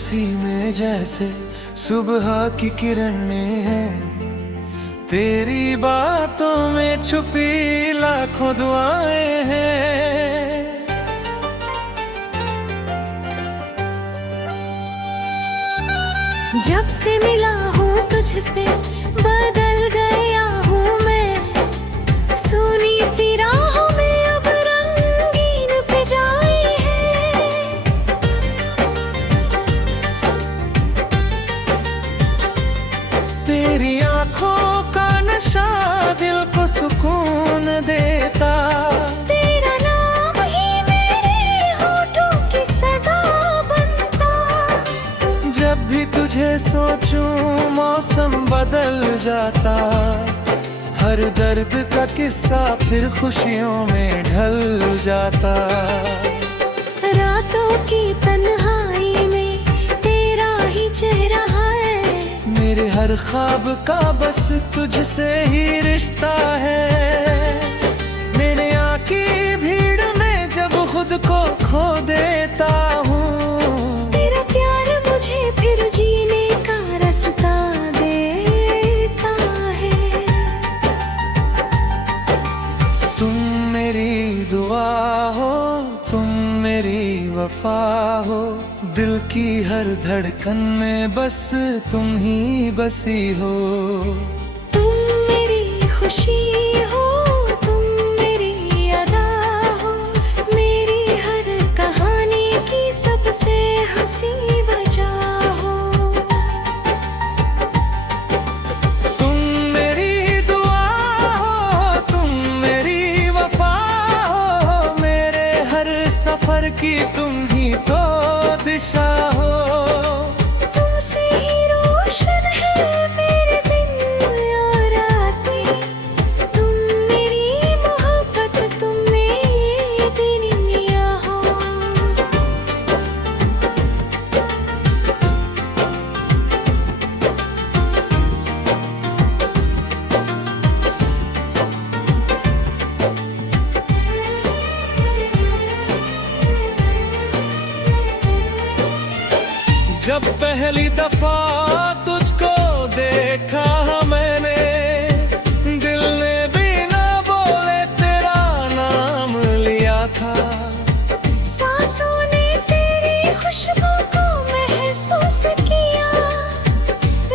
हंसी में जैसे सुबह की किरणें हैं, तेरी बातों में छुपी लाखों दुआएं हैं। जब से मिला हूँ तुझसे बदल गया हूँ मैं, सुनी सी राहों में अब रंगीन फिजाएं हैं। तेरी आंखों का नशा दिल को सुकून देता, तेरा नाम ही मेरे होठों की सदा बनता। जब भी तुझे सोचूं मौसम बदल जाता, हर दर्द का किस्सा फिर खुशियों में ढल जाता। रातों की तन्हाई में तेरा ही चेहरा है, मेरे हर ख्वाब का बस तुझसे ही रिश्ता है। मेरे आँख की भीड़ में जब खुद को खो देता हूँ, तेरा प्यार मुझे फिर जीने का रास्ता देता है। तुम मेरी दुआ हो, तुम मेरी वफा हो, दिल की हर धड़कन में बस तुम ही बसी हो। तुम मेरी खुशी हो, तुम मेरी अदा हो, मेरी हर कहानी की सबसे हंसी वजह हो। तुम मेरी दुआ हो, तुम मेरी वफा हो, मेरे हर सफर की तुम ही तो दिशा हो। तुमसे ही रोशन है मेरे दिन और रातें, तुम मेरी मोहब्बत, तुम मेरी दुनिया हो। जब पहली दफा तुझको देखा मैंने, दिल ने बिना बोले तेरा नाम लिया था। सांसों ने तेरी खुशबू को महसूस किया,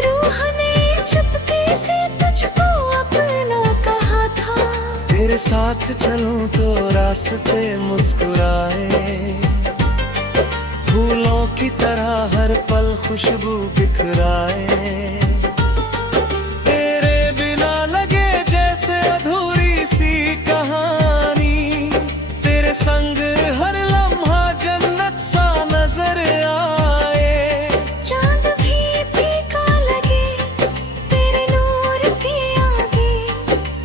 रूह ने चुपके से तुझको अपना कहा था। तेरे साथ चलूं तो रास्ते मुस्कुराए, फूलों की तरह हर पल खुशबू बिखराए। तेरे बिना लगे जैसे अधूरी सी कहानी, तेरे संग हर लम्हा जन्नत सा नजर आए। चांद भी फीका लगे तेरे नूर के आगे,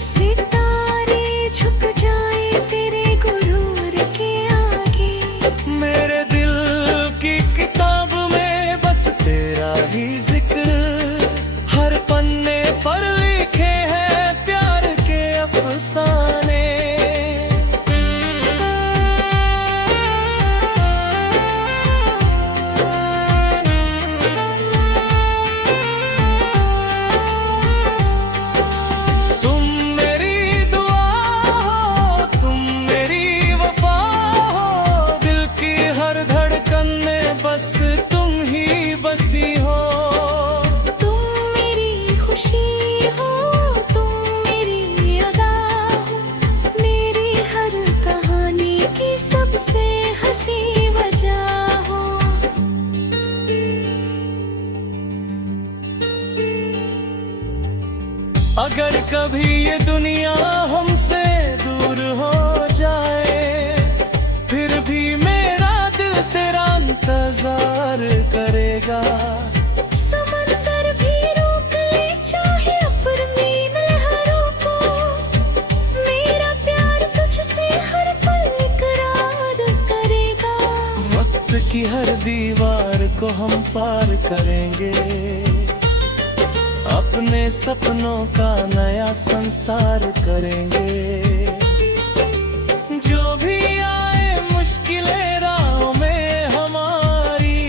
सितारे झुक जाए तेरे गुरूर के आगे। मेरे दिल की किताब में बस तेरा ही जिक्र, हर पन्ने पर लिखे हैं प्यार के अफसाने। तुम मेरी दुआ हो, तुम मेरी वफा हो, दिल की हर धड़कन में बस तुम ही बसी हो। तुम मेरी खुशी हो, तुम मेरी अदा हो, मेरी हर कहानी की सबसे हंसी वजह हो। अगर कभी ये दुनिया हमसे दूर हो जाए, फिर भी मेरा दिल तेरा इंतजार करेगा। समंदर भी रोक ले चाहे अपनी लहरों को, मेरा प्यार तुझसे हर पल इकरार करेगा। वक्त की हर दीवार को हम पार करेंगे, अपने सपनों का नया संसार करेंगे। जो भी आए मुश्किलें राहों में हमारी,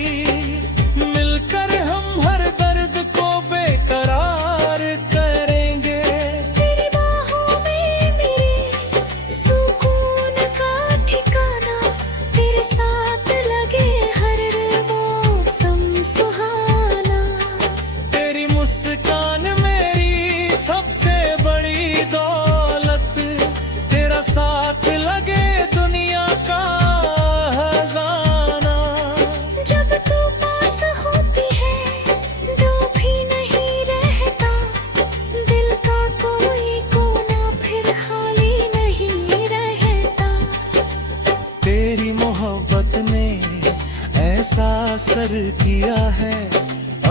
किया है।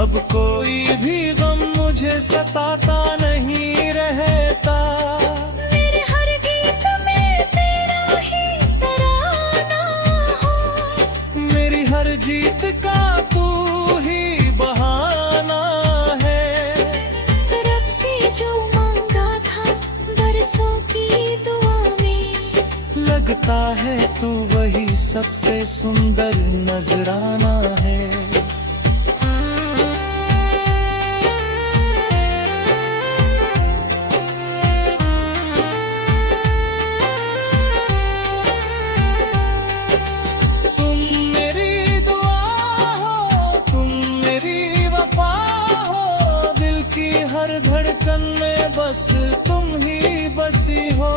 अब कोई भी गम मुझे सताता नहीं रहता। मेरे हर गीत में तेरा ही तराना हो, मेरी हर जीत का तू ही बहाना है। रब से जो मांगा था बरसों की दुआ में, लगता है तू वही सबसे सुंदर नजराना है। तुम मेरी दुआ हो, तुम मेरी वफा हो, दिल की हर धड़कन में बस तुम ही बसी हो।